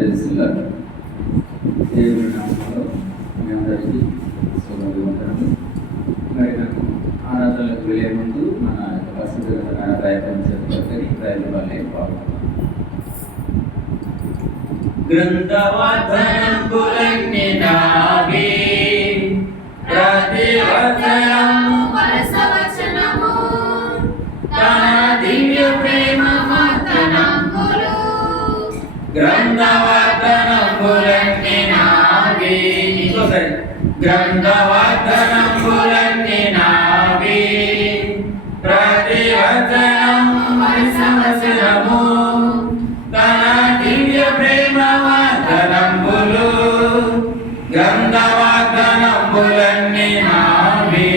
ప్రదేశంలో దేవుని నామంలో మీ అందరికీ శుభాభివందనలు. మరి మనం ఆరాధనలకు వెళ్ళే ముందు మన పరిశుద్ధ ప్రయత్నించని ప్రయత్న వల్లే పాల్గొన్నాం. గ్రంథవచనంబులన్నీ నావి ప్రతివచనము వరసవచనము తన దివ్య ప్రేమ మర్తనంబులు గ్రంథవచనంబులన్నీ నావి ఇంకోసారి గ్రంథవచనంబులన్నీ నావి ప్రతివచనము వరసవచనము తన దివ్య ప్రేమ మర్తనంబులు గ్రంథవచనంబులన్నీ నావి.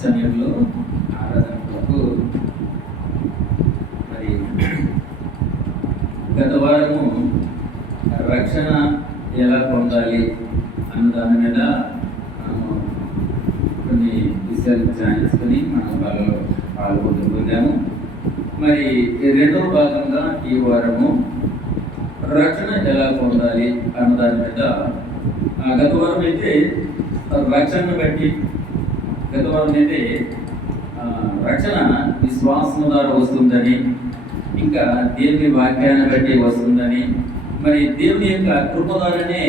సమయంలో ఆరాధనకు మరి గత వారము రక్షణ ఎలా పొందాలి అన్న దాని మీద మనము కొన్ని విషయాలు ధ్యానించుకొని మనం పాల్గొందాము. మరి రెండవ భాగంగా ఈ వారము రక్షణ ఎలా పొందాలి అన్న దాని మీద గత వారం అయితే రక్షణను బట్టి రక్షణ విశ్వాసం ద్వారా వస్తుందని, ఇంకా దేవుని వాక్యాన్ని బట్టి వస్తుందని, మరి దేవుని యొక్క కృప ద్వారానే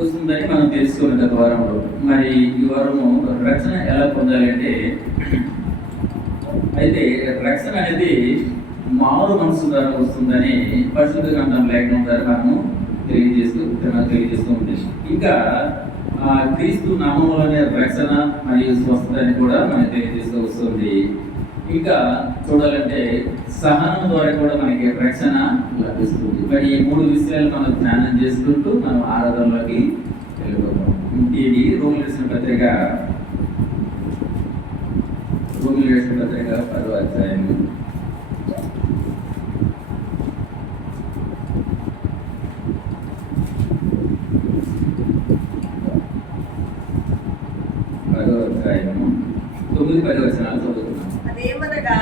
వస్తుందని మనం తెలుసుకున్న గత వారంలో. మరి ఈ వారము రక్షణ ఎలా పొందాలి అంటే, అయితే రక్షణ అనేది మారు మనసు ద్వారా వస్తుందని పరిశుద్ధ గ్రంథం లేఖనం ద్వారా మనము తెలియజేస్తూ ఉంది. ఇంకా క్రీస్తు నామములోనే రక్షణ మరియు స్వస్థత అని కూడా మనకి తెలియజేస్తూ వస్తుంది. ఇంకా చూడాలంటే సహనం ద్వారా కూడా మనకి రక్షణ లభిస్తుంది. మరి ఈ మూడు విషయాలు మనం ధ్యానం చేసుకుంటూ మనం ఆరాధనలోకి వెళ్ళిపోతాం. ఇది రోమిలకు రాసిన పత్రిక 10వ అధ్యాయము 9-10 వచనాలు చదువుతున్నాం. అదేమనగా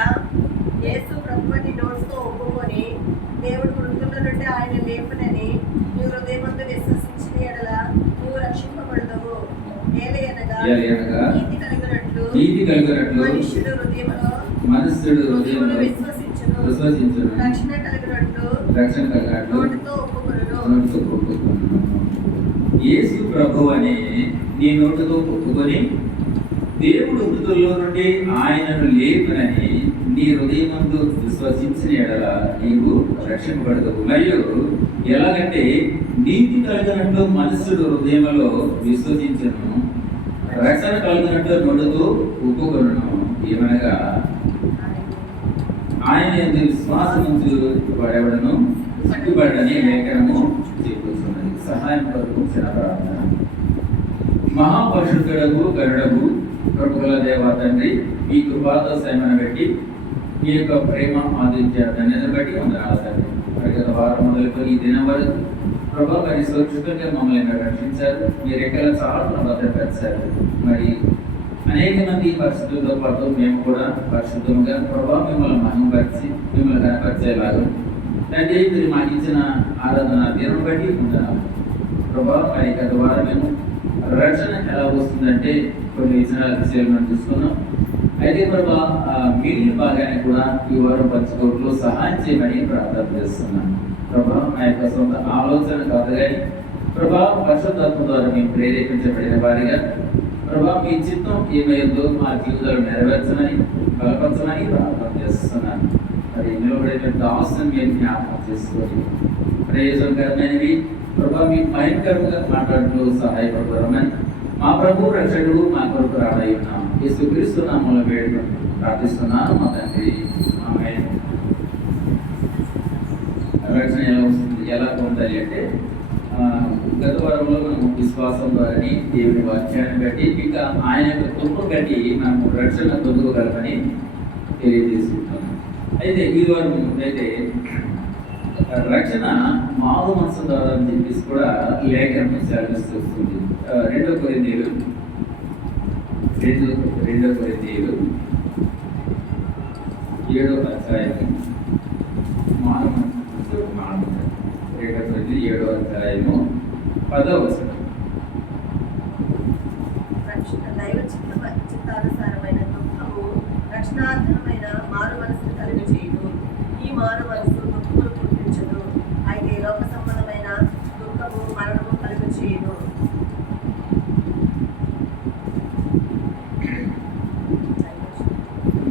యేసు ప్రభువుని నోటితో ఒప్పుకొని దేవుడు మృతుల నుండి ఆయన లేపునని నీవు హృదయమందు విశ్వసించిన యెడల నీవు రక్షింపబడదువు. ఏలయనగా నీతి కలిగినట్లు మనుష్యుడు హృదయములో విశ్వసించును, రక్షణ కలిగినట్లు నోటితో ఒప్పుకొనును. యేసు ప్రభువు అని నీ నోటితో ఒప్పుకొని దేవుడు మృతుల్లో నుండి ఆయనను లేపునని నీ హృదయమందు విశ్వసించిన యెడల నీవు రక్షింపబడదు. మరియు ఎలాగంటే నీతి కలిగినట్లు మనుషుడు హృదయంలో విశ్వసించను, రక్షణ కలిగినట్లు నోటితో ఒప్పుకొనును. ఏమనగా ఆయన ఎందుకు విశ్వాసం నుంచి పడేవాడను సిగ్గుపడని లేఖనము చెప్పుతున్నది. సహాయం కొరకు చిన్న ప్రార్థన. మహాపరిశుద్ధుడకు గరుడకు ప్రభుల దేవా తండ్రి, మీ కృపాతో శ్రమను బట్టి మీ యొక్క ప్రేమ ఆదిత్యాన్ని బట్టి వందనాలు తండ్రి. మరి గత వారం మొదలుకొని ఈ దినం వరకు ప్రభా మరి సురక్షితంగా మమ్మల్ని రక్షించారు, మీ రెక్కల చాటును భద్రపరిచారు. మరి అనేక మంది పరిస్థితులతో పాటు మేము కూడా పరిశుద్ధంగా ప్రభా మిమ్మల్ని మహిమపరిచి మిమ్మల్ని కనపరిచేలాగా తండ్రి మీరు మాకు ఇచ్చిన ఆరాధన దినం బట్టి వందనాలు ప్రభా. మరి గత వారం మేము రక్షణ ఎలా వస్తుందంటే కొన్ని విషయాలు మనం చూసుకున్నాం. అయితే ప్రభా మిగిలిన భాగాన్ని కూడా ఈ వారం పంచుకోవడంలో సహాయం చేయమని ప్రార్థన చేస్తున్నాను ప్రభా. మా యొక్క సొంత ఆలోచన కాదు కానీ ప్రభా పరిశుద్ధాత్మ ద్వారా మేము ప్రేరేపించబడిన వారిగా ప్రభా మీ చిత్తం ఏమైందో మా జీవితాలు నెరవేర్చమని బలపరచమని ప్రార్థన చేస్తున్నాను. మరి నిలబడిన దాసుని మీరు జ్ఞాపకం చేసుకొని ప్రయోజనకరమైనవి ప్రభా మీ భయంకరంగా మాట్లాడుతూ సహాయపడతారమని మా ప్రభు రక్షకుడు మా కొరకు రాడై ఉన్నాం యేసుక్రీస్తు నామములో వేడుకొని ప్రార్థిస్తున్నాను మా తండ్రి. ఆమేన్. రక్షణ ఎలా వస్తుంది, ఎలా పొందాలి అంటే గత వారంలో మనం విశ్వాసం ద్వారా దేవుని వాక్యాన్ని బట్టి ఇంకా ఆయన యొక్క కృపను బట్టి మనం రక్షణ పొందుకోగలమని తెలియజేసుకుంటాం. అయితే ఈ వారం అయితే రక్షణ మారు మనసు ద్వారా అని చెప్పేసి కూడా లేఖనం సెలవిస్తూ వస్తుంది. 2 కొరింథీయులు రెండో కొరింథీయులు 7వ అధ్యాయం మానవ 7వ అధ్యాయము 10వ వచనం. దైవ చిత్తానుసారమైన దుఃఖము రక్షణార్థమైన మారు మనసును కలుగజేయును. ఈ మారు మనసు దుఃఖమును పుట్టించదు, అయితే లోక సంబంధమైన దుఃఖము మరణము కలుగజేయును.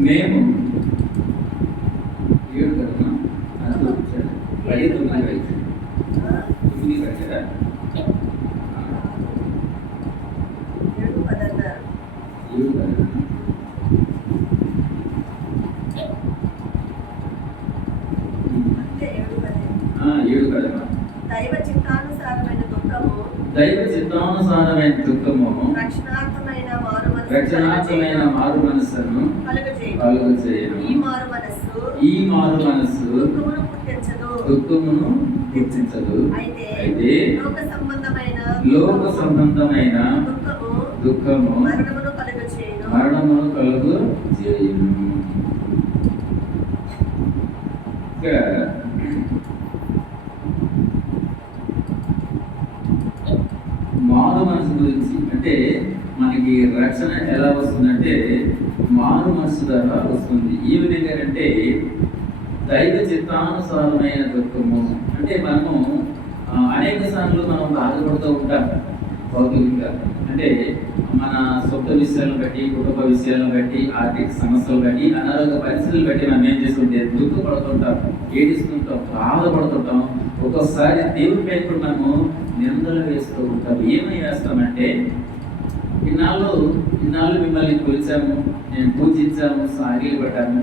మేము 7 కదా అది వచ్చాడు 10 9 కట్టారా 7:10 అన్నారు. 7 కదా అంటే 7:10. 7 కదా దైవ చిత్తానుసారమైన దుఃఖము దైవ చిత్తానుసారమైన దుఃఖము రక్షణార్థమైన మారు మనస్సును కలుగజేయును. ఈ మారు మనస్సు దుఃఖమును పుట్టించదు, అయితే లోక సంబంధమైన దుఃఖము మరణమును కలుగజేయును. ఇక్కడ మారు మనసు గురించి అంటే మనకి రక్షణ ఎలా వస్తుందంటే మారు మనసు ద్వారా వస్తుంది. ఈ విధంగా అంటే దైవ చిత్తానుసారమైన దుఃఖము అంటే మనము అనేక సార్లు మనం బాధపడుతూ ఉంటాం భౌతికంగా. అంటే మన సొంత విషయాలను బట్టి, కుటుంబ విషయాలను బట్టి, ఆర్థిక సమస్యలు బట్టి, అనారోగ్య పరిస్థితులు బట్టి మనం ఏం చేస్తుంటే దుఃఖపడుతుంటాం, ఏడుస్తుంటాం, బాధపడుతుంటాం. ఒక్కోసారి దేవుడి పైన కూడా మనము నిందలు వేస్తూ ఉంటాం. ఏమని వేస్తామంటే ఇన్నాళ్ళు మిమ్మల్ని కొలిచాము, నేను పూజించాము, సాగిలు పడ్డాము,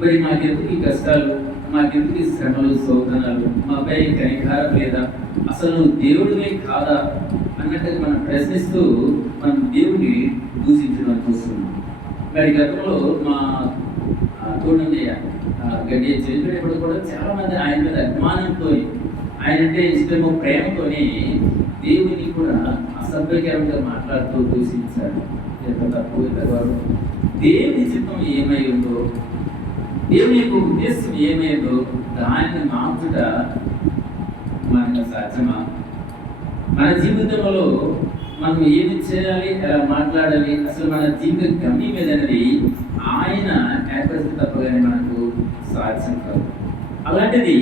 మరి మాకెందుకు ఈ కష్టాలు, మాకెందుకు ఈ శ్రమలు, శోధనలు, మాపై కనికారం లేదా, అసలు నువ్వు దేవుడివే కాదా అన్నట్టుగా మనం ప్రశ్నిస్తూ మనం దేవుడిని దూషించడం చూస్తున్నాం. మరి గతంలో మా తోడన్నయ్య గడ్డి చనిపోయినప్పుడు కూడా చాలా మంది ఆయన మీద అభిమానంతో, ఆయన అంటే ఇష్టము, ప్రేమతోని దేవుని కూడా అసభ్యకరంగా మాట్లాడుతూ దూషించాడు. ఎంత తక్కువ వారు. దేవుని చిత్తం ఏమై ఉందో, దేవుని యొక్క ఉద్దేశం ఏమైందో దానిని మార్చుట మనకు సాధ్యమా? మన జీవితంలో మనం ఏమి చేయాలి, ఎలా మాట్లాడాలి, అసలు మన జీవిత గమ్యం ఏదనేది ఆయన ఏర్పరిస్తే తప్పగానే మనకు సాధ్యం కాదు. అలాంటిది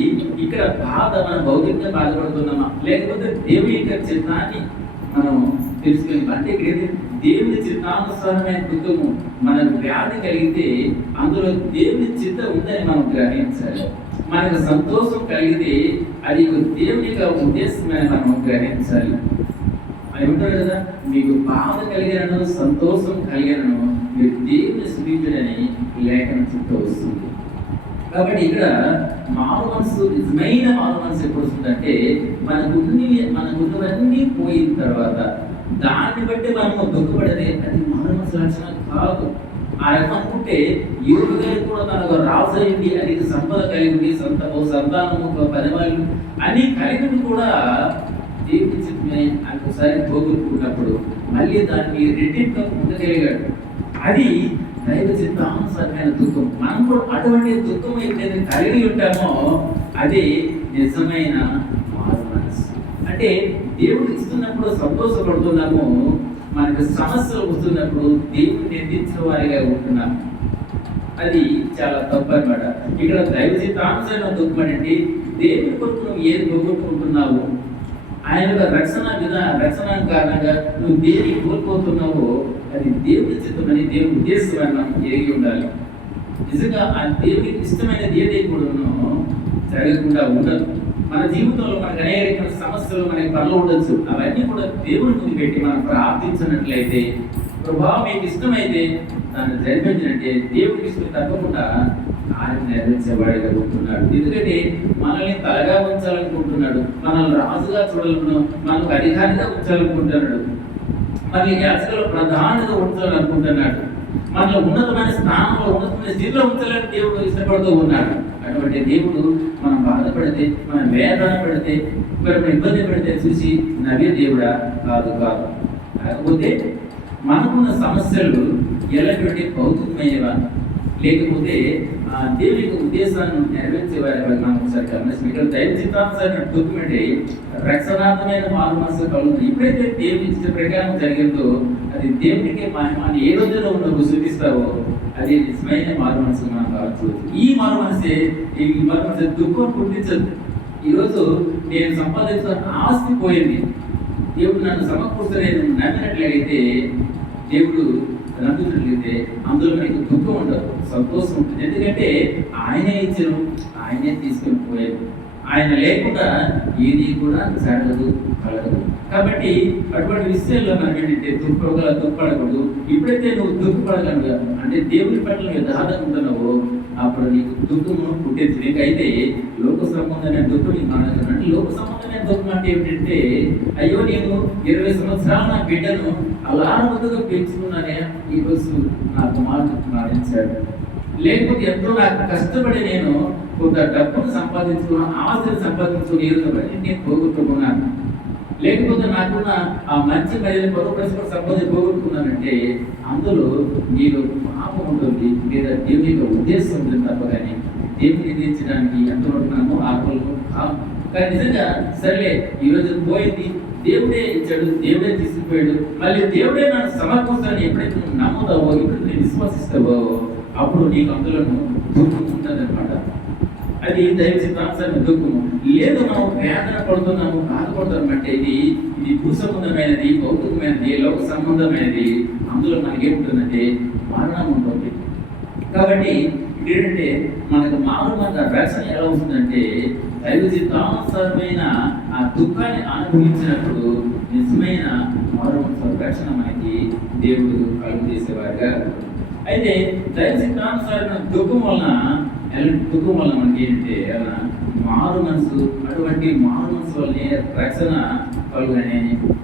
ఇక్కడ బాధ మనం భౌతికంగా బాధపడుతున్నామా, లేకపోతే దేవుని యొక్క చిత్తాన్ని మనం తెలుసుకుని అంటే ఇక్కడ దేవుని చిత్తానుసారమైన దుఃఖము మనకు వ్యాధి కలిగితే అందులో దేవుని చిత్తం ఉందని మనం గ్రహించాలి. మనకు సంతోషం కలిగితే అది దేవుని యొక్క ఉద్దేశమని మనం గ్రహించాలి. అది ఉంటారు కదా, మీకు బాధ కలిగినను సంతోషం కలిగినను మీరు దేవుని స్తుతించడని లేఖనం చెప్తూ వస్తుంది. కాబట్టి ఇక్కడ మారు మనసు, నిజమైన మారు మనసు ఎప్పుడు వస్తుందంటే మనకున్నవన్నీ పోయిన తర్వాత దాన్ని బట్టి మనము దుఃఖపడేది అది మారు మనసు లక్షణం కాదు. ఆ రకం అనుకుంటే యోగు గారు కూడా తనకు రాజు అయింది, అది సంపద కలిగింది, సంతానము, పనివాళ్ళు అన్ని కలిగింది కూడా దేవుని చిత్తమే అని ఒకసారి పోగొట్టుకున్నప్పుడు మళ్ళీ దాన్ని రెట్టింపుగా పొందగలిగాడు. అది దైవ చిత్తానుసారమైన దుఃఖం. మనం కూడా అటువంటి దుఃఖం ఏదైతే కలిగి ఉంటామో అది నిజమైన మారు మనసు. అంటే దేవుడు ఇస్తున్నప్పుడు సంతోషపడుతున్నాము, మనకు సమస్యలు వస్తున్నప్పుడు దేవుడిని నిందించిన వారిగా ఉంటున్నాము. అది చాలా తప్పు అన్నమాట. ఇక్కడ దైవ చిత్తానుసారమైన దుఃఖం అంటే దేవుని కొరకు నువ్వు ఏది పోగొట్టుకుంటున్నావు, ఆయన యొక్క రక్షణ కారణంగా నువ్వు దేన్ని కోల్పోతున్నావో అది దేవుని చిత్తమని, దేవుని ఉద్దేశం అని మనం ఎరిగి ఉండాలి. నిజంగా ఆ దేవునికి ఇష్టమైనది ఏదైతే కూడా జరగకుండా ఉండదు. మన జీవితంలో మనకు అనేక సమస్యలు మనకి పనులు ఉండొచ్చు, అవన్నీ కూడా దేవుని ముందు పెట్టి మనం ప్రార్థించినట్లయితే, ప్రభా మీకు ఇష్టమైతే దాన్ని జరిపించినట్టే దేవుడికి ఇష్టం తప్పకుండా ఆయన నెరవేర్చేవాడిగా ఉంటున్నాడు. ఎందుకంటే మనల్ని తలగా ఉంచాలనుకుంటున్నాడు, మనల్ని రాజుగా చూడాలనుకున్నాం, మనకు అధికారిగా ఉంచాలనుకుంటున్నాడు, మనల్ని యాచకులు ప్రధానంగా ఉంచాలనుకుంటున్నాడు, మనల్ని ఉన్నతమైన స్థానంలో, ఉన్నతమైన స్థితిలో ఉంచాలని దేవుడు ఇష్టపడుతూ ఉన్నాడు. అటువంటి దేవుడు మనం బాధపడితే, మనం వేదన పెడితే, మనం ఇబ్బంది పెడితే చూసి నవ్వే దేవుడా కాదు. కాకపోతే మనకున్న సమస్యలు ఎలాంటి భౌతికమైనవా లేకపోతే దేవుని యొక్క ఉద్దేశాన్ని నెరవేర్చేవారి మనం ఒకసారి గమనించి ఇక్కడ దైవ చిత్తానుసారి దుఃఖమంటే రక్షణార్థమైన మారు మనసు కలుగుతుంది. ఎప్పుడైతే దేవుని ఇచ్చే ప్రకారం జరిగిందో అది దేవునికి మహిమాన్ని ఏ రోజులో ఉన్నప్పుడు చూపిస్తావో అది నిజమైన మారు మనసు మనం భావించవచ్చు. ఈ మారు మనసే దుఃఖం పుట్టించదు. ఈరోజు నేను సంపాదించిన ఆస్తి పోయింది, దేవుడు నన్ను సమకూర్చని నేను నమ్మినట్లయితే, దేవుడు నమ్మినట్లయితే అందులో మీకు దుఃఖం ఉండదు, సంతోషం ఉంటుంది. ఎందుకంటే ఆయనే ఇచ్చారు, ఆయనే తీసుకొని పోయారు. ఆయన లేకుండా ఏది కూడా జరగదు, కలగదు. కాబట్టి అటువంటి విషయాల్లో మనం ఏంటంటే దుఃఖపడకూడదు. ఎప్పుడైతే నువ్వు దుఃఖపడగలగా అంటే దేవుని పట్ల యథార్థంగా ఉంటున్నావో అప్పుడు నీకు దుఃఖము పుట్టేది. నీకైతే లోక సంబంధమైన దుఃఖం నీకు అనగలను. అంటే లోక సంబంధమైన దుఃఖం అంటే ఏమిటంటే, అయ్యో నేను 20 సంవత్సరాలు నా బిడ్డను అలా ముందుగా పెంచుకున్నానే, ఈ రోజు నా కుమారుడు మరణించాడు. లేకపోతే ఎంతో నాకు కష్టపడి నేను కొంత డబ్బును సంపాదించుకున్నాను, ఆస్తిని సంపాదించుకుని నేను పోగొట్టుకున్నాను. లేకపోతే నాకున్న ఆ మంచి మర్యాద పరోపరస్పర సంపద పోగొట్టుకున్నానంటే అందులో మీరు పాపం ఉంటుంది, లేదా దేవుని యొక్క ఉద్దేశం ఉంటుంది తప్ప కానీ దేవుని నిర్ణయించడానికి ఎంతవరకు మనము ఆత్మలు కాదు. కానీ నిజంగా సరేలే ఈరోజు పోయింది, దేవుడే ఇచ్చాడు, దేవుడే తీసుకుపోయాడు, మళ్ళీ దేవుడే నన్ను సమర్పిస్తాను ఎప్పుడైతే నువ్వు నమ్ముతావో, ఎప్పుడైతే నువ్వు విశ్వసిస్తావో అప్పుడు నీకు అందులో దుఃఖం ఉంటుంది అనమాట. అది దైవ చిత్తానుసారమైన దుఃఖము. లేదు మనం వేదన పడుతున్నాము, బాధపడుతున్నాం అంటే ఇది భూ సంబంధమైనది, భౌతికమైనది, లోక సంబంధమైనది. అందులో మనకి ఏముంటుందంటే మరణం ఉంటుంది. కాబట్టి ఏంటంటే మనకు మామూలుగా రక్షణ ఎలా వస్తుందంటే దైవ చిత్తానుసారమైన ఆ దుఃఖాన్ని అనుభవించినప్పుడు నిజమైన మారు రక్షణ మనకి దేవుడు కలుగు చేసేవారుగా. అయితే దైవ చిత్తానుసారమైన దుఃఖం వలన మనకి ఏంటంటే మారు మనసు, అటువంటి మారు మనసు వల్లనే రక్షణ కలుగునే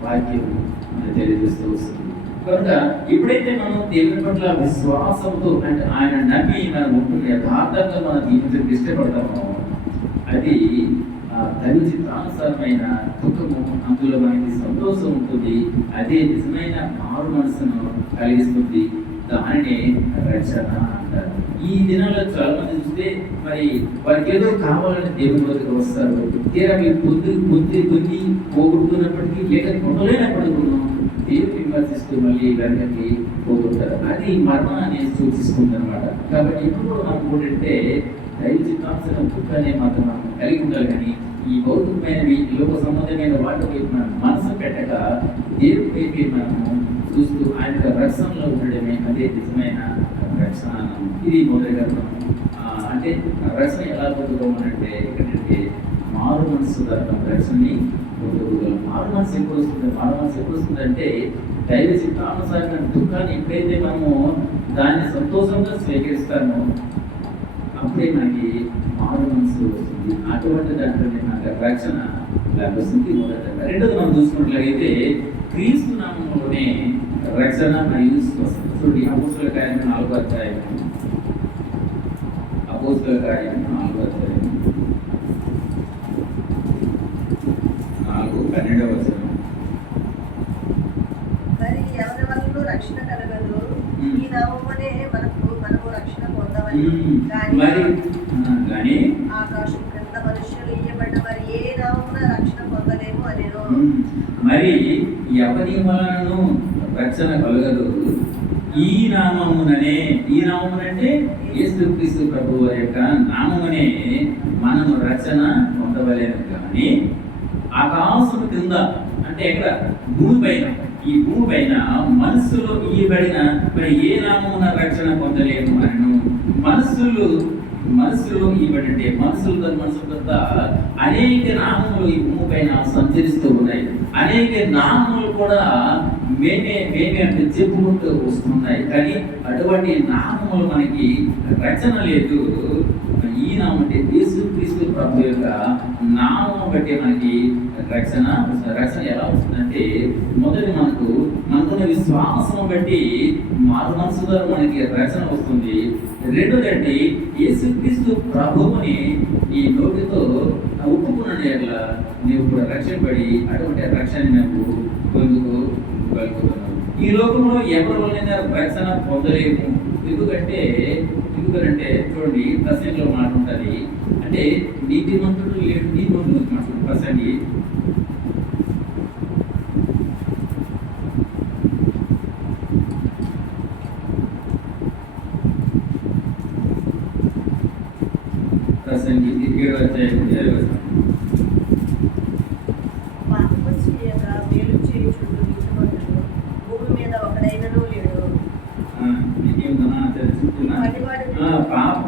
వాక్యం మనకు తెలియజేస్తూ వస్తుంది. కనుక ఎప్పుడైతే మనం దేవుని పట్ల విశ్వాసంతో అంటే ఆయన నమ్మి మనం ఉంటున్న యథార్థంగా మనం జీవితం ఇష్టపడతామో అది దైవ చిత్తానుసారమైన దుఃఖము, అందులో మనకి సంతోషం ఉంటుంది. అదే నిజమైన మారు మనసును కలిగిస్తుంది. దానినే రక్షణ అంటారు. ఈ దినాల్లో చాలా మంది చూస్తే మరి వారికి ఏదో కావాలని దేవుని వద్దకు వస్తారు. తీరా మీరు పొంది పోగొడుతున్నప్పటికీ లేక పొందలేనప్పటికీ దేవుని విమర్శిస్తూ మళ్ళీ వెనక్కి పోగొడతారు. అది మరణాన్ని సూచిస్తుంది అనమాట. కాబట్టి ఇప్పుడు కూడా మనం ఏంటంటే దైవ చిత్తానుసారం దుఃఖాన్ని మాత్రం మనం కలిగి ఉండాలి. కానీ ఈ భౌతికమైనవి, లోక సంబంధమైన వాటి వైపు మనం మనసు పెట్టక దేవుడి వైపు మనము చూస్తూ ఆయన రక్షణలో ఉండడమే అదే నిజమైన రక్షణ. ఇది మొదటిగా అంటే రక్షణ ఎలా పొందుకోమనంటే ఏంటంటే మారు మనసు ద్వారా రక్షణని పొందుకోగలం. మారు మనసు ఎప్పుడు వస్తుందంటే దైవ చిత్తానుసారమైన దుఃఖాన్ని ఎప్పుడైతే మనము దాన్ని సంతోషంగా స్వీకరిస్తామో అప్పుడే మనకి మారు మనసు వస్తుంది. అటువంటి దాంట్లోనే మనకు రక్షణ లభిస్తుంది. మొదట రెండోది మనం చూసుకున్నట్లయితే క్రీస్తు నామంలోనే రక్షణ మరియు స్వస్థత. చూడండి అపోస్తలుల కార్యం 4వ అధ్యాయం, అపోస్తలుల కార్యం 4వ అధ్యాయం 4:12 వచనం. మరి ఎవరి వల్ల రక్షణ కలగదు, ఈ నామమునే మనము రక్షణ పొందవని. కానీ ఆకాశం క్రింద మనుష్యులు ఇయ్యబడ్డ మరి ఏ నామమున రక్షణ పొందలేము అనేను. మరి ఎవరి వలనను రక్షణ కలగదు, ఈ నామముననే. ఈ నామమునంటే యేసుక్రీస్తు ప్రభువు యొక్క నామమునే మనము రక్షణ పొందవలేము. కానీ ఆకాశం క్రింద అంటే ఎక్కడ భూమి పైన, ఈ భూమి పైన మనస్సులో ఇయ్యబడిన మరి ఏ నామమున రక్షణ పొందలేము అనను. మనస్సులో ఇవ్వడంటే మనసులతో అనేక నామములు ఈ భూమి పైన సంచరిస్తూ ఉన్నాయి. అనేక నామములు కూడా మేమే అంటే చెప్పుకుంటూ వస్తున్నాయి. కానీ అటువంటి నామములు మనకి రక్షణ లేదు. ఈ నామం అంటే యేసుక్రీస్తు ప్రభు యొక్క నామం బట్టి మనకి రక్షణ ఎలా వస్తుందంటే మొదటి మనకున్న విశ్వాసం బట్టి మారు మనసు ద్వారా మనకి రక్షణ వస్తుంది. రెండోదంటే యేసుక్రీస్తు ప్రభువుని ఈ నోటితో ఒప్పుకున్నాడు అట్లా నీవు కూడా రక్షణ పడి అటువంటి రక్షణ నాకు పొందుకోగలుగుతున్నావు. ఈ లోకంలో ఎవరి వల్ల రక్షణ పొందలేము. ఎందుకంటే చూడండి, ప్రసంగిలో మాట ఉంటుంది. అంటే నీతిమంతుడు లేడు, నీతిమంతుడు మాట్లాడు ప్రసంగి. ప్రసంగి 7వ అధ్యాయం 7వ వచనం. పాపము చేయక మేలు చేయుచుండు నీతిమంతుడు భూమి మీద ఒకడైనను లేడు.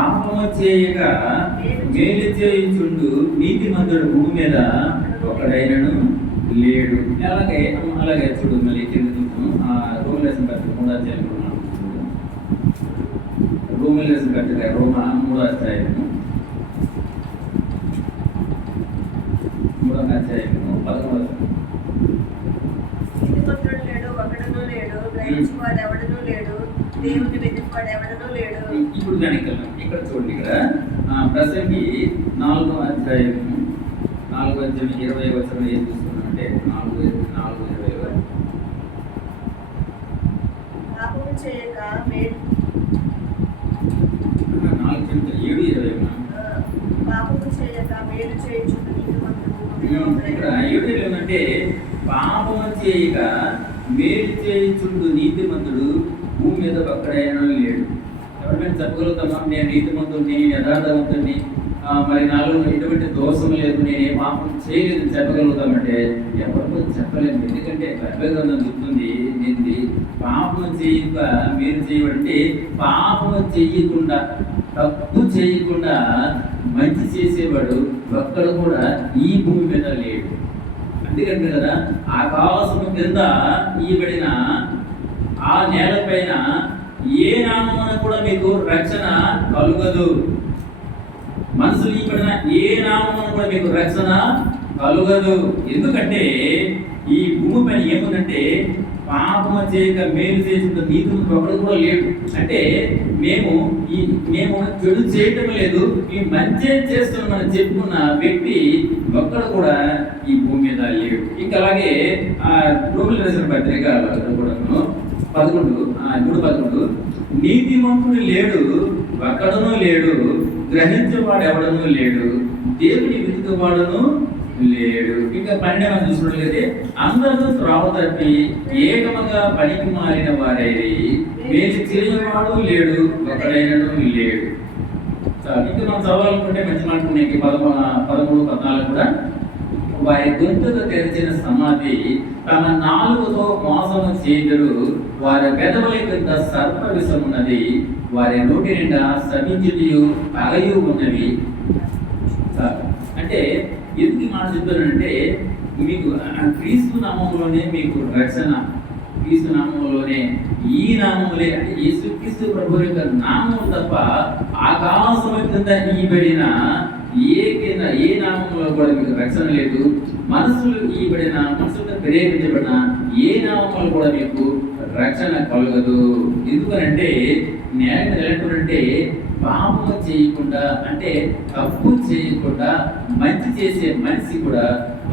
పాపము చేయక మేలు చేయుచుండు నీతిమంతుడు భూమి మీద ఒకడైనను లేడు. అలాగే చూడు, మళ్ళీ రోమిలేసిన పత్రిక 3వ అధ్యాయం. రోమిలేసిన పత్రిక 3వ అధ్యాయం 11వ వచనం. నీతిమంతుడు లేడు, ఒకడును లేడు, గ్రహించువాడు ఎవడనూ లేడు, దేవుని వెతుకువాడు ఎవడనూ లేడు. ఇప్పుడు దానికి ఇక్కడ చూడండి, ఇక్కడ ప్రసంగి 4వ అధ్యాయం 20వ వచనం ఏం చూస్తున్నామంటే 4:20. పాపము చేయక మేలు 4:7-20. పాపము చేయక మేలు చేయుచుండు నీతిమంతుడు భూమి మీద ఇక్కడ ఒకడైనను లేడు. ఏమంటే పాపము చేయక మేలు చేయుచుండు నీతిమంతుడు భూమి మీద ఒక్కడైనా లేడు. ఎవరైనా చెప్పగలుగుతామా? నేను నీతిమంతుడిని, యథార్థవంతుడిని, మరి నాలో ఎటువంటి దోషం లేదు, నేను ఏ పాపం చేయలేదు చెప్పగలుగుతామంటే ఎవరికో చెప్పలేము. ఎందుకంటే బైబిల్ గ్రంథం చెప్తుంది ఏంటి? పాపం చేయక మీరు చేయబడి పాపము చెయ్యకుండా, తప్పు చేయకుండా మంచి చేసేవాడు ఒక్కడు కూడా ఈ భూమి మీద లేడు. అందుకంటే కదా ఆకాశము కింద ఇయ్యబడిన ఆ నేలపైన ఏ నామమున కూడా మీకు రక్షణ కలుగదు. మనసులు ఇయ్యబడిన ఏ నామమున కూడా మీకు రక్షణ కలుగదు. ఎందుకంటే ఈ భూమి పైన ఏముందంటే పాపము చేయక మేలు చేసిన నీతిమంతుడు ఒకడు కూడా లేడు. అంటే మేము చెడు చేయటం లేదు, మేము మంచి చేస్తున్నామని చెప్పుకున్న వ్యక్తి ఒక్కడు కూడా ఈ భూమి మీద లేడు. ఇంకా అలాగే రోమిలకు రాసిన పత్రిక కూడాను 11 నీతిమంతుడు లేడు, ఒక్కడును లేడు, గ్రహించేవాడు ఎవడను లేడు, దేవుని వెతుకువాడును లేడు. ఇంకా 12వ చూసినట్లయితే అందరూ త్రోవ తప్పి ఏకముగా పనికి మారిన వారేది, మేలు చేయవాడు లేడు, ఒకడైనను లేడు. ఇంకా మనం చదవాలనుకుంటే మంచి మాట ఉన్నాయి. 13, 14 కూడా వారి గొంతుకు తెరిచిన సమాధి తమ నాలుగుతో మోసము చేయుదురు, వారి పెదవుల కింద సర్ప విషం ఉన్నది, వారి నోటి నిండా సమించుటయు పగయు ఉన్నవి. అంటే ఎందుకు మాట చెప్తానంటే మీకు క్రీస్తు నామంలోనే మీకు రక్షణ, క్రీస్తు నామంలోనే, ఈ నామములే అంటే యేసుక్రీస్తు ప్రభు యొక్క నామం తప్ప ఆకాశము కింద ఇయ్యబడిన ఏ నామంలో కూడా మీకు రక్షణ లేదు. మనసులు ఇయ్యబడిన, మనసులతో ప్రేరేపించబడిన ఏ నామంలో కూడా మీకు రక్షణ కలగదు. ఎందుకనంటే న్యాయం ఎలాంటి పాపము చేయకుండా, అంటే తప్పు చేయకుండా మంచి చేసే మనిషి కూడా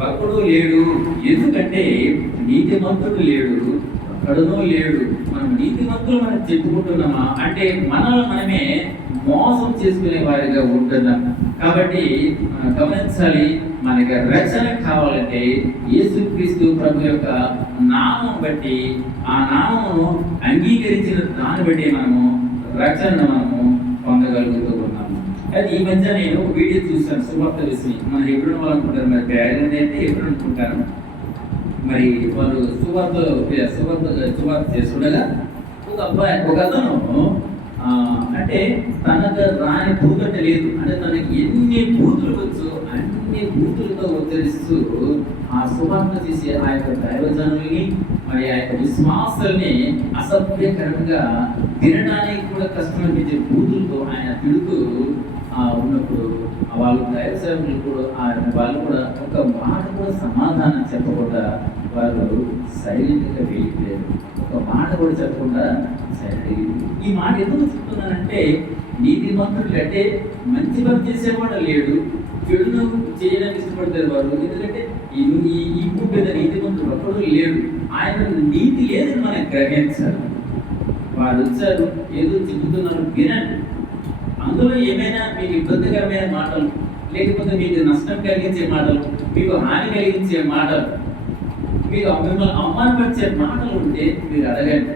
ఒక్కడు లేడు. ఎందుకంటే నీతిమంతుడు లేడు, ఒక్కడునూ లేడు. మనం నీతిమంతులు మనం చెప్పుకుంటున్నామా అంటే మనల్ని మనమే మోసం చేసుకునే వారిగా ఉంటున్నాం. కాబట్టి గమనించాలి, మనకి రక్షణ కావాలంటే యేసుక్రీస్తు ప్రభు యొక్క నామం బట్టి, ఆ నామమును అంగీకరించిన దాన్ని బట్టి మనము రక్షణను మనము పొందగలుగుతూ ఉన్నాము. అది ఈ మధ్య నేను వీడియో చూసాను, సువార్త విషయం. మనం ఎప్పుడు అనుకుంటారు, మరి బ్యాగ్ అయితే ఎప్పుడు అనుకుంటారు, మరి వారు సువార్త చేస్తుండగా ఒక అతను అంటే తనకు రాని బూతు లేదు, అంటే తనకి ఎన్ని బూతులు వచ్చు అన్ని బూతులతో ఉద్ధరిస్తూ ఆ సువార్త చేసి ఆ యొక్క దైవజనుల్ని, మరి ఆ యొక్క విశ్వాసాల్ని అసభ్యకరంగా తినడానికి కూడా కష్టం అనిపించే బూతులతో ఆయన తిడుతూ ఉన్నప్పుడు వాళ్ళు దైవ సేవకులు కూడా వాళ్ళు కూడా ఒక మాట కూడా సమాధానం చెప్పకుండా వారు సైలెంట్గా వెళ్ళిపోయారు. ఒక మాట కూడా చెప్పకుండా సైలెంట్. ఈ మాట ఎందుకు చెప్తున్నానంటే నీతిమంతుడు అంటే మంచి పని చేసేవాడు లేడు, చెడును చేయడానికి ఇష్టపడతారు వారు. ఎందుకంటే ఈ ఈ భూమి మీద నీతిమంతుడు ఒక్కడు లేడు. ఆయన నీతి లేదని మనం గ్రహించాలి. వారు వచ్చారు, ఏదో చెబుతున్నారు, వినండి. అందులో ఏమైనా మీకు ఇబ్బందికరమైన మాటలు, లేకపోతే మీకు నష్టం కలిగించే మాటలు, మీకు హాని కలిగించే మాటలు, మీకు మిమ్మల్ని అవమానపరిచే మాటలు ఉంటే మీరు అడగండి.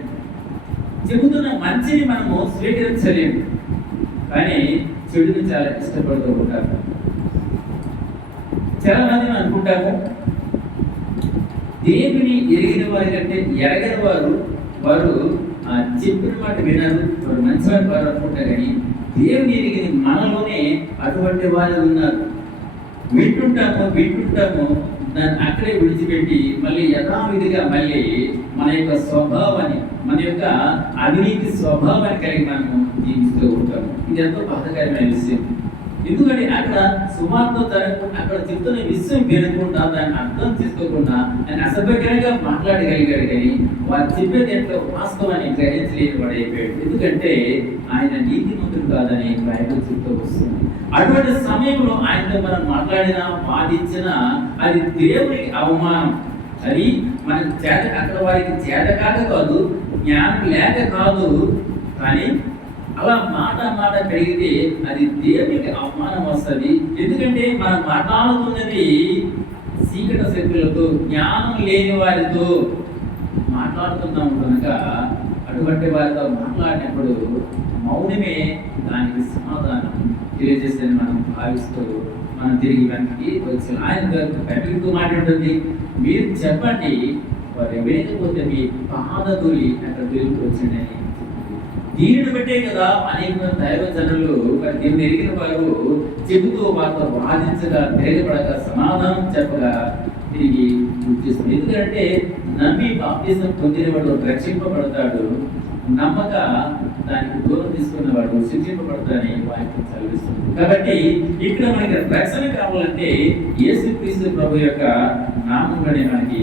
చెబుతున్న మంచిని మనము స్వీకరించలేము, కానీ చెడుని చాలా ఇష్టపడుతూ ఉంటారు. చాలా మంది అనుకుంటాము దేవుని ఎరిగిన వారి కంటే ఎరగని వారు చెప్పిన మాట వినరు, వారు మంచివారు వారు అనుకుంటారు. కానీ దేవుని ఎరిగిన మనలోనే అటువంటి వారు ఉన్నారు. వింటుంటాము దాన్ని అక్కడే విడిచిపెట్టి మళ్ళీ యథావిధిగా మళ్ళీ మన యొక్క స్వభావాన్ని, మన యొక్క అవినీతి స్వభావాన్ని కలిగి మనము జీవిస్తూ ఉంటాము. ఇది ఎంతో బాధకరమైన విషయం. ఎందుకంటే అక్కడ సుమార్తో జరగకుండా, అక్కడ చెప్తున్న విషయం వినకుండా, దాన్ని అర్థం చేసుకోకుండా ఆయన అసభ్యకరంగా మాట్లాడగలిగాడు. కానీ వారు చెప్పేది ఎంతో వాస్తవాన్ని గ్రహించలేని వాడు అయిపోయాడు. ఎందుకంటే ఆయన నీతిమంతుడు కాదని బైబిల్ చెప్తూ వస్తుంది. అటువంటి సమయంలో ఆయనతో మనం మాట్లాడినా వాదించినా అది దేవునికి అవమానం. అది మన చేత, అక్కడ వారికి చేత కాదు, జ్ఞానం లేక కాదు, కానీ అలా మాట పెరిగితే అది దేవునికి అవమానం వస్తుంది. ఎందుకంటే మనం మాట్లాడుతున్నది చీకటి శక్తులతో, జ్ఞానం లేని వారితో మాట్లాడుతున్నాము కనుక అటువంటి వారితో మాట్లాడినప్పుడు మౌనమే దానికి సమాధానం తెలియజేసేది మనం భావిస్తూ మనం తిరిగి వెనక్కి వచ్చి ఆయన బైబిల్తో మాట్లాడుతుంది. మీరు చెప్పండి, వారు వేయకపోతే మీ పాదధూళి అక్కడ వెలుగు వచ్చిందని. దీనిని బట్టే కదా అనేక దైవజనులు మరి దీన్ని ఎరిగిన వారు చెబుతూ వారితో వాదించగా, తిరగబడగా, సమాధానం చెప్పగా తిరిగి గుర్తిస్తుంది. ఎందుకంటే నమ్మి బాప్తిజం పొందినవాడు రక్షింపబడతాడు, నమ్మక దానికి దూరం తీసుకున్నవాడు శిక్షింపబడతాడని వాక్యం చదివిస్తుంది. కాబట్టి ఇక్కడ మనకి రక్షణ కావాలంటే యేసుక్రీస్తు ప్రభు యొక్క నామంలోనే మనకి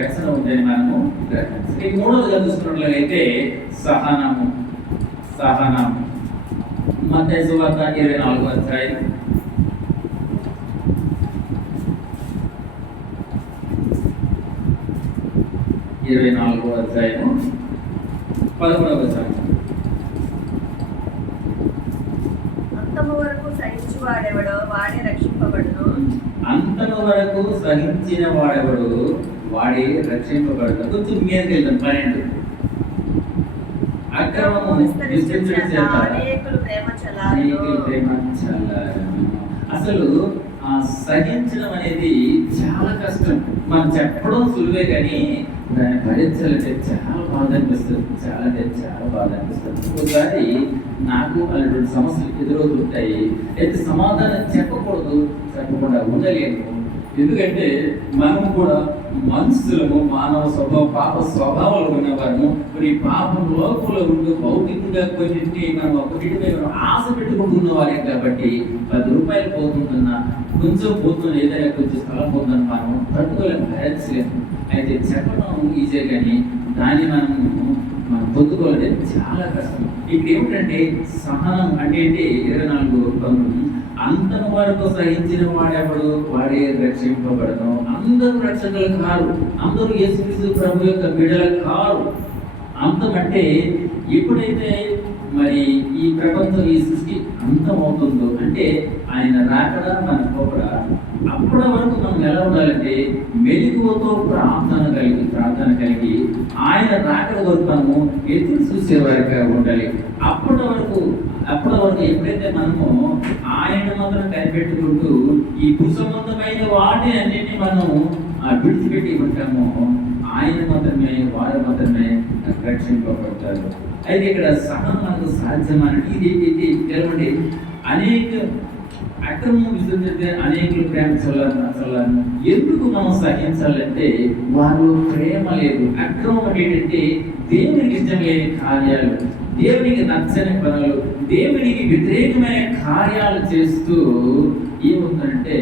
రక్షణ ఉందని మనము గ్రహించాలి. మూడవదిగా చూసుకున్నట్లయితే సహనము. మత్తయి సువార్త 24వ అధ్యాయం 11వ వచనం. అంతము వరకు సహించువాడెవడో వాడే రక్షింపబడును. అంతము వరకు సహించిన వాడెవడు వాడే రక్షింపబడతాడు. కొంచెం మీదకి వెళ్తాం. 12 అక్రమము విస్తరించడం చేత అనేకులు ప్రేమ చల్లారెను. అసలు సహించడం అనేది చాలా కష్టం. మనం చెప్పడం సులువే, కానీ దాన్ని భరించాలంటే చాలా బాధ అనిపిస్తుంది. చాలా బాధ అనిపిస్తుంది. ఒకసారి నాకు అలాంటి సమస్యలు ఎదురవుతుంటాయి. అయితే సమాధానం చెప్పకుండా ఉండలేము. ఎందుకంటే మనం కూడా మనుషులము, మానవ స్వభావం, పాప స్వభావాలు ఉన్నవారు. మరి పాపం లోపల ఉంటూ భౌతికంగా కొన్నింటిని మనం ఒకటిపై ఆశ పెట్టుకుంటున్న వారే. కాబట్టి 10 రూపాయలు పోతుంటున్నా, కొంచెం పోతున్నా, ఏదైనా కొంచెం స్థలం పోతుందని మనం తట్టుకోలేము, భరించలేము. అయితే చెప్పడం ఈజీ, కానీ దాన్ని మనం పొందుకోవాలంటే చాలా కష్టం. ఇక్కడ ఏమిటంటే సహనం అంటే 24 అంతము వరకు సహించిన వాడెవడు వాడే రక్షింపబడను. అందరూ రక్షకులు కారు, అందరూ యేసుక్రీస్తు ప్రభు యొక్క బిడ్డలు కారు. అంతం అంటే ఎప్పుడైతే మరి ఈ ప్రపంచం, ఈ సృష్టి అంతమవుతుందో, అంటే ఆయన రాకడా మన పోకడా, అప్పటి వరకు మనం ఎలా ఉండాలంటే మెలకువతో ప్రార్థన కలిగి ఆయన రాకడ వరకు మనము ఎదురు చూసేవారిగా ఉండాలి. అప్పటి వరకు ఎప్పుడైతే మనము ఆయన మాత్రం కనిపెట్టుకుంటూ ఈ భూసంబంధమైన వాటిని అన్నింటినీ మనం విడిచిపెట్టి ఉంటాము, వారు మాత్రమే రక్షింపబడతారు. అయితే ఇక్కడ సహనం మనకు సాధ్యమని ఇది తెలవండి. అనేక అక్రమం విసురుతుంటే అనేకులు ప్రేమ చల్లాలను. ఎందుకు మనం సహించాలంటే వారు ప్రేమ లేదు. అక్రమం ఏంటంటే దేవునికి ఇష్టం లేని కార్యాలు, దేవునికి నచ్చని పనులు, దేవునికి వ్యతిరేకమైన కార్యాలు చేస్తూ ఏమవుతుందంటే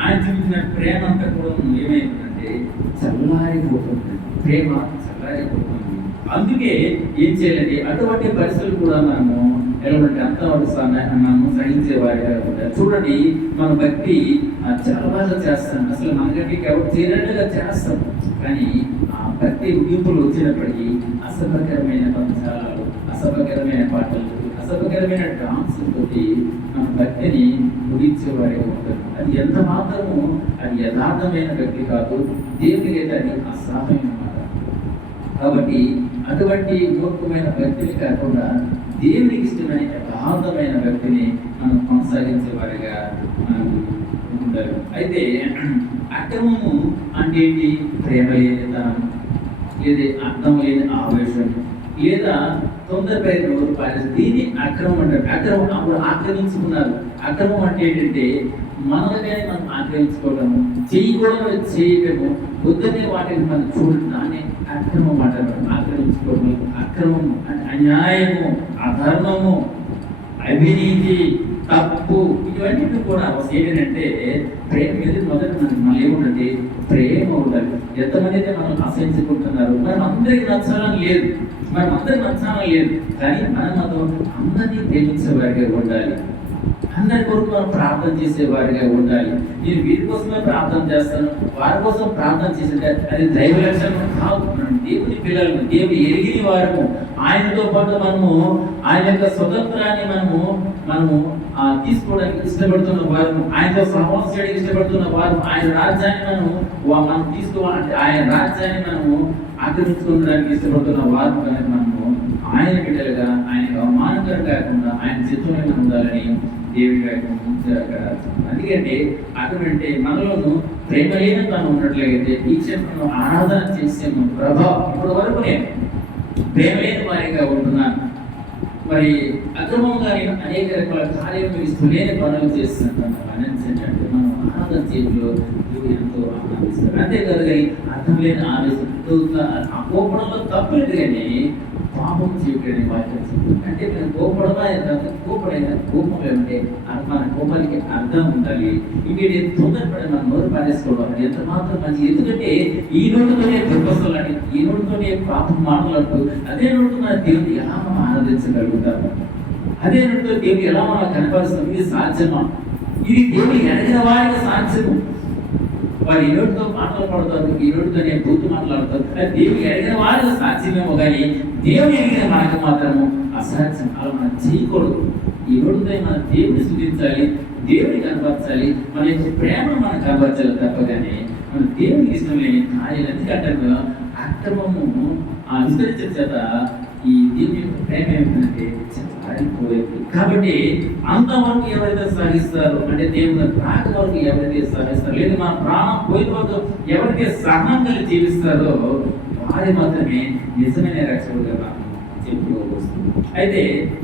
ఆయన చూపించిన ప్రేమ అంతా కూడా ఏమైందంటే చల్లారిపోతుంది. ప్రేమ చల్లారిపోతుంది. అందుకే ఏం చేయాలంటే అటువంటి పరిస్థితులు కూడా మనము ఎలాంటి అంతవరకు మనం సహించేవారిగా ఉంటారు. చూడండి, మన భక్తి చాలా బాగా చేస్తాం, అసలు మనకంటే ఎవరు చేరేట్టుగా చేస్తాం. కానీ ఆ భక్తి ముగింపులు వచ్చినప్పటికీ అసభ్యకరమైన పంచాలు, అసభ్యకరమైన పాటలు, అసభ్యకరమైన డాన్స్ తోటి మన భక్తిని ముగించేవారిగా ఉంటారు. అది ఎంత మాత్రము అది యథార్థమైన భక్తి కాదు, దేవునికి అయితే అది అసహ్యమైన మాట. కాబట్టి అటువంటి మూర్ఖమైన భక్తిని కాకుండా దేవునికి ఇష్టమైన యథార్థమైన భక్తిని మనం కొనసాగించే వారిగా మనం ఉంటారు. అయితే అక్రమము అంటే ఏంటి? ప్రేమ లేనితనం, లేదా అర్థం లేని ఆవేశం, లేదా తొందరపై నోరు పారేసి దీన్ని అక్రమం అంటారు. అక్రమం అప్పుడు ఆక్రమించుకున్నారు. అక్రమం అంటే ఏంటంటే మనగానే మనం ఆక్రమించుకోవడము, చేయకూడదు చేయటము, వద్దనే వాటిని మనం చూడటం, దాన్ని అక్రమం అంటారు. ఆక్రమించుకోవడం, అక్రమము అంటే అన్యాయము, అధర్మము, అవినీతి, తప్పు, ఇవన్నీ కూడా ఏంటంటే ప్రేమ మీద మొదట మనం ఏముంటుంది? ప్రేమ ఉండాలి. ఎంతమంది అయితే మనం అసహించుకుంటున్నారు, మనం అందరికి నచ్చాలని లేదు, మనం అందరికి నచ్చాలని లేదు, కానీ మనం మాత్రం అందరినీ ప్రేమించేవారిగా ఉండాలి. అందరి కొరకు మనం ప్రార్థన చేసేవారిగా ఉండాలి. నేను వీరి కోసమే ప్రార్థన చేస్తాను, వారి కోసం ప్రార్థన చేసే అది దైవ లక్షణం కాదు. మనం దేవుని పిల్లలను, దేవుని ఎరిగిన వారము, ఆయనతో పాటు మనము ఆయన యొక్క స్వతంత్రాన్ని మనము తీసుకోవడానికి ఇష్టపడుతున్న వారు, ఆయనతో సహవాసం చేయడానికి ఇష్టపడుతున్న వారు, ఆయన రాజ్యాన్ని మనం తీసుకోవాలంటే ఆయన రాజ్యాన్ని మనము ఆక్రమించుకోవడానికి ఇష్టపడుతున్న వారు కనుక మనము ఆయన బిడ్డలుగా, ఆయనకు అవమానకరం కాకుండా ఆయన చిత్తులను ఉండాలని దేవుడి అందుకంటే అటువంటి మనలోను ప్రేమ లేని తను ఉన్నట్లయితే ఈ క్షేత్రంలో ఆరాధన చేసే ప్రభావం ఇప్పటి వరకు నేను ప్రేమ లేని వారిగా ఉంటున్నాను. మరి అక్రమంగా నేను అనేక రకాల కార్యం లేని పనులు చేస్తున్నాను అనించండి. మనం ఆరాధన చేయడంలో దేవుడు ఎంతో ఆనందిస్తారు. అంతేకాదు కానీ అర్థం లేని ఆవేశం, ఆ కోపడంలో తప్పలేదు, కానీ పాపం చేయకూడని వాక్యం అంటే మనం కోపడైన కోపం ఏమంటే మన కోపానికి అర్థం ఉండాలి. ఇంకేంటి? తొందరపడి మనం నోరు పారేసుకోవాలి, ఎంత మాత్రం మంచి. ఎందుకంటే ఈ నోటితోనే దుర్పస్తులని, ఈ నోటితోనే పాపం మాట్లాడుతూ, అదే నోటితో మన దేవుని ఎలా మనం ఆరాధించగలుగుతాము, అదే నోటితో దేవుని ఎలా మనం కనపరుస్తాం? ఇది సాధ్యమా? ఇది దేవుని ఎరగిన వారికి సాధ్యము. వారు ఈ నోటితో మాటలు పడతారు, ఈ నోటితోనే బూతు మాట్లాడతారు. అది దేవుని ఎరిగిన వారికి సాధ్యమేమో, కానీ దేవుని ఎరిగిన మనకు మాత్రము అసాధ్యం. అలా మనం చేయకూడదు. ఈ నోటితో మనం దేవుని స్తుతించాలి, దేవుని కనపరచాలి, మన యొక్క ప్రేమను మనం కనపరచాలి తప్ప కానీ మన దేవునికి ఇష్టం లేని కార్యాలు. ఎందుకంటే అక్రమము విస్తరించిన చేత ఈ దేవుని యొక్క ప్రేమ ఏమిటంటే చెల్లారిపోయేది. కాబట్టి అంతవరకు ఎవరైతే సహిస్తారో, అంటే దేవుని రాక వరకు ఎవరైతే సహిస్తారో, లేదా మన ప్రాణం పోయిన వరకు ఎవరైతే సహనం కలిగి జీవిస్తారో వారి మాత్రమే నిజమైన రక్షకుడుగా చెప్పుకోవస్తుంది. అయితే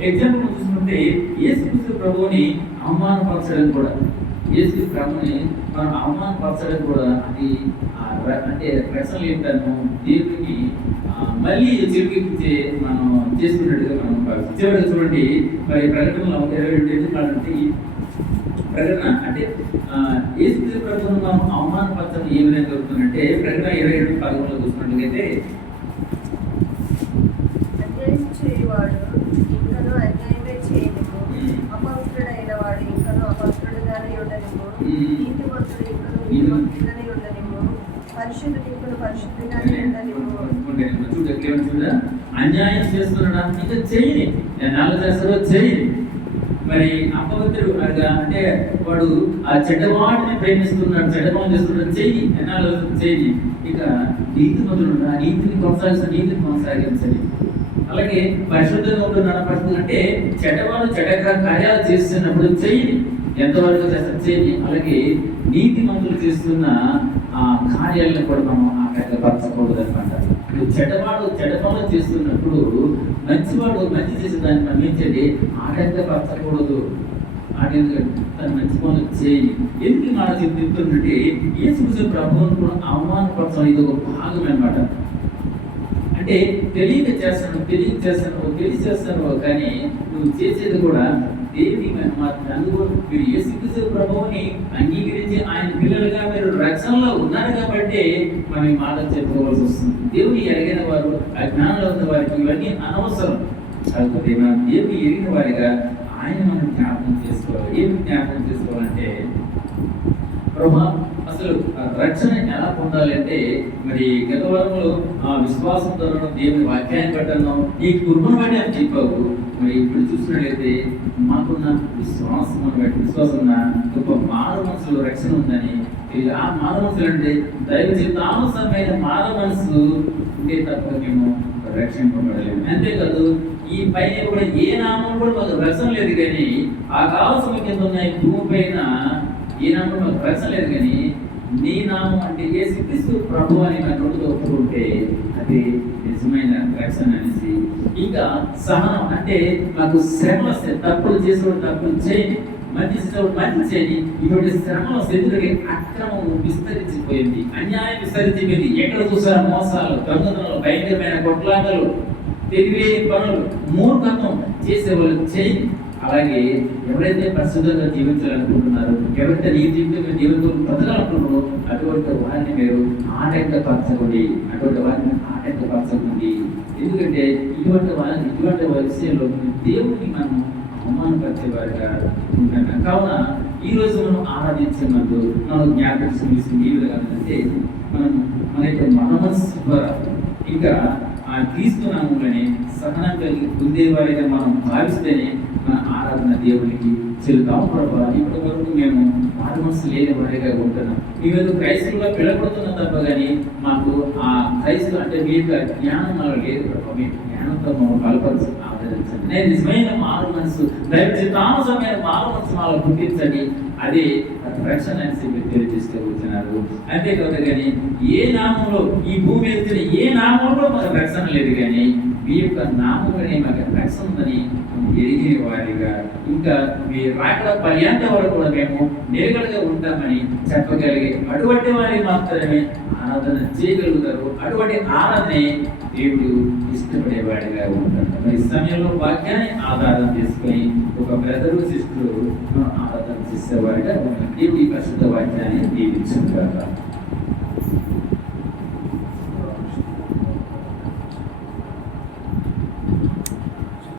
ఎగ్జాంపుల్ చూసుకుంటే యేసుక్రీస్తు ప్రభువుని అవమానపరచడం కూడా, యేసుక్రీస్తు ప్రభువుని మనం అవమానపరచడం కూడా అది అంటే రక్షణ ఏంటను దేవుడికి మళ్ళీ చిరుకిచ్చే మనం చేసుకున్నట్టుగా మనం భావిస్తాం. చివరికి చూడండి, మరి ప్రకటనలో 22 ప్రకటన అంటే యేసు ప్రభువును మనం అవమానపరచడం ఏ విధంగా జరుగుతుందంటే ప్రకటన 22:11 చూసుకున్నట్లయితే అన్యాయం చేయవాడు ఇంకనూ అన్యాయమే చేయనిము, అపవిత్రుడైన వాడు ఇంకనూ అపవిత్రుడుగానే ఉండనిము, నీతిమంతుడు ఇంకనూ నీతిమంతుడుగానే ఉండనిము, పరిశుద్ధుడు ఇంకనూ పరిశుద్ధుగానే ఉండనిము. అన్యాయం చేస్తున్నాడా? ఇంకా చేయని, నాలుగు చేస్తారో చేయని. మరి అపవిత్రుడు అంటే వాడు ఆ చెడ్డవాడిని ప్రేమిస్తున్నాడు, చెడ్డవాడిని చేస్తున్నాడు, చెయ్యి, ఎన్నాళ్ళు చెయ్యి. ఇక నీతిమంతుడు ఆ నీతిని కొనసాగించండి. అలాగే పరిశుద్ధంగా ఉంటున్నాడు. పరిశుద్ధం అంటే చెడ్డవాడు చెడ్డ కార్యాలు చేస్తున్నప్పుడు చెయ్యి, ఎంతవరకు చేస్తారు చెయ్యి. అలాగే నీతిమంతులు చేస్తున్న ఆ కార్యాలను కూడా మనం ఆటంకపరచకూడదు అనమాట. చెడ్డవాడు చెడ్డవాడు చేస్తున్నప్పుడు మంచివాడు మంచి చేసే దాన్ని మనం ఏం చేయాలి? ఆటంకపరచకూడదు. తన మంచి పనులు చేయి. ఎందుకు మాట చెప్తుంటే యేసు ప్రభువును కూడా అవమానపరచడం ఇది ఒక భాగం అనమాట. అంటే తెలియక చేస్తాను కానీ నువ్వు చేసేది కూడా దేవుని అందుకోసం మీరు యేసుక్రీస్తు ప్రభువుని అంగీకరించి ఆయన పిల్లలుగా మీరు రక్షణలో ఉన్నారు కాబట్టి మనం ఈ మాటలు చెప్పుకోవాల్సి వస్తుంది. దేవుని ఎరిగిన వారు, అజ్ఞానంలో ఉన్న వారికి ఇవన్నీ అనవసరం. కాకపోతే మనం దేవుని ఎరిగిన వారిగా ఆయన మనం జ్ఞాపకం చేసుకోవాలి. ఏమి జ్ఞాపకం చేసుకోవాలంటే, ప్రభా అసలు రక్షణ ఎలా పొందాలంటే, మరి గత వారంలో విశ్వాసం ద్వారా దేవుని వాక్యాన్ని పట్టను ఈ కృపను బట్టి అని చెప్పావు. మరి ఇప్పుడు చూసినట్లయితే మాకున్న విశ్వాసం బట్టి విశ్వాసం ఉన్న గొప్ప మానవ మనసులో రక్షణ ఉందని, ఆ మానవ మనసులు అంటే దైవ చిత్తానుసారమైన మానవ మనసు ఉంటే తప్ప మేము రక్షింపబడలేము. అంతేకాదు ఈ పైన కూడా ఏ నామం కూడా మాకు రక్షణ లేదు, కానీ ఆకాశం కింద ఉన్న ఈ భూమి పైన ఏ నామం మాకు రక్షణ లేదు, కానీ నీ నామం అంటే యేసుక్రీస్తు ప్రభువు అని మన నోటితో ఒప్పుకుంటే అది నిజమైన రక్షణ అనేసి. ఇంకా సహనం అంటే మాకు శ్రమ వస్తే తప్పులు చేసేవాడు తప్పులు చేయని, మంచి చేసేవాడు మంచి చేయని, ఇటువంటి శ్రమలో శత్రుడికి అక్రమం విస్తరించిపోయింది, అన్యాయం విస్తరించిపోయింది. ఎక్కడ చూసారు మోసాలు, దొంగతనాలు, భయంకరమైన కొట్లాటలు, తెలివేని పనులు, మూర్ఖత్వం చేసేవాళ్ళు చేయని. అలాగే ఎవరైతే పరిశుద్ధంగా జీవించాలనుకుంటున్నారో, ఎవరైతే నీ జీవితంలో జీవితంలో బ్రతకాలనుకుంటున్నారో అటువంటి వారిని మీరు ఆటంకపరచకండి, అటువంటి వారిని ఆటంకపరచకండి. ఎందుకంటే ఇటువంటి వారి విషయంలో దేవుని మనం అవమానపరిచేవారిగా ఉంటాం. కావున ఈ రోజు మనం ఆరాధించే ముందు మనం జ్ఞాపకం ఏ విధంగా అంటే, మనం మన యొక్క మనస్సు ద్వారా ఇంకా ఆ క్రీస్తు నామములని సహనం కలిగి పొందేవారిగా మనం భావిస్తేనే మన ఆరాధన దేవునికి చెల్లుతాం. ప్రభావ ఇప్పటి వరకు మేము మారు మనసు లేని వారిగా ఉంటున్నాం. మేము క్రైస్తవులుగా పిలబడుతున్నాం తప్ప, కానీ మాకు ఆ క్రైస్తవు అంటే మీ యొక్క జ్ఞానం మనలో లేదు ప్రభావ. మీ జ్ఞానంతో మనం బలపరచు ఆదరించండి. నేను నిజమైన మారు మనసు, దయచేసి తామసమైన మారు మనసు మాలో పుట్టించండి. అదే రక్షణ అనేసి మీరు తెలియజేసుకుంటున్నారు. అంతేకాదు కానీ ఏ నామంలో ఈ భూమి మీద ఏ నామంలో మనకు రక్షణ లేదు, కానీ మీ యొక్క నామంలోనే మాకు రక్షణ ఉందని ఎరిగిన వారిగా, ఇంకా మీ రాకడ పర్యంత వరకు కూడా మేము నిలకడగా ఉంటామని చెప్పగలిగే అటువంటి వారి మాత్రమే ఆరాధన చేయగలుగుతారు. అటువంటి ఆరాధనే దేవుడు ఇష్టపడేవాడిగా ఉంటాడు. మరి ఈ సమయంలో వాక్యాన్ని ఆధారం చేసుకొని ఒక బ్రదరు సిస్టరు ఆరాధన చేసేవాడిగా దేవుడి పరిశుద్ధ వాక్యాన్ని దీవించుకుంటారు.